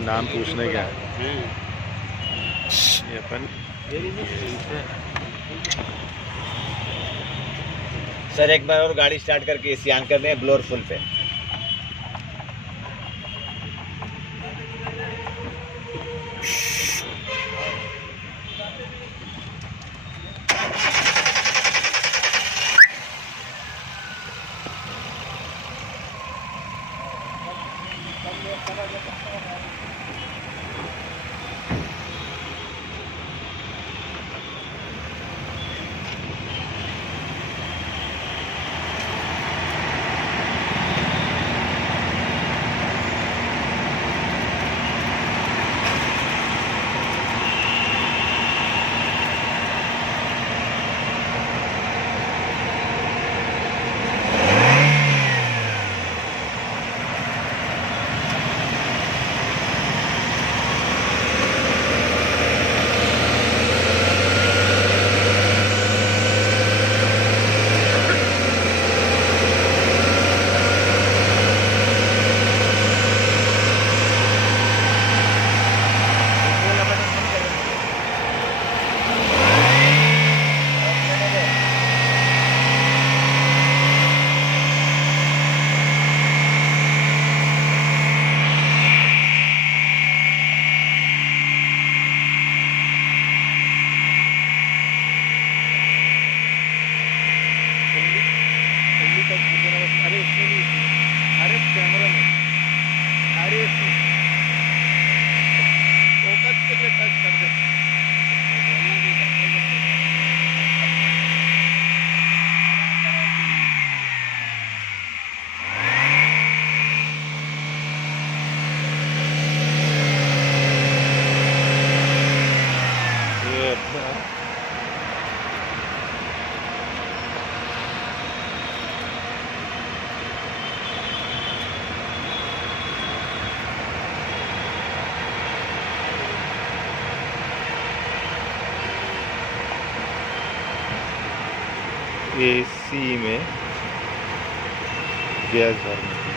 नाम पूछने क्या है ये अपन। सर एक बार और गाड़ी स्टार्ट करके एसी ऑन कर दें, ब्लोअर फुल पे। अरे कैमरा में, अरे फोकस के लिए टच कर दे। एसी में गैस भरने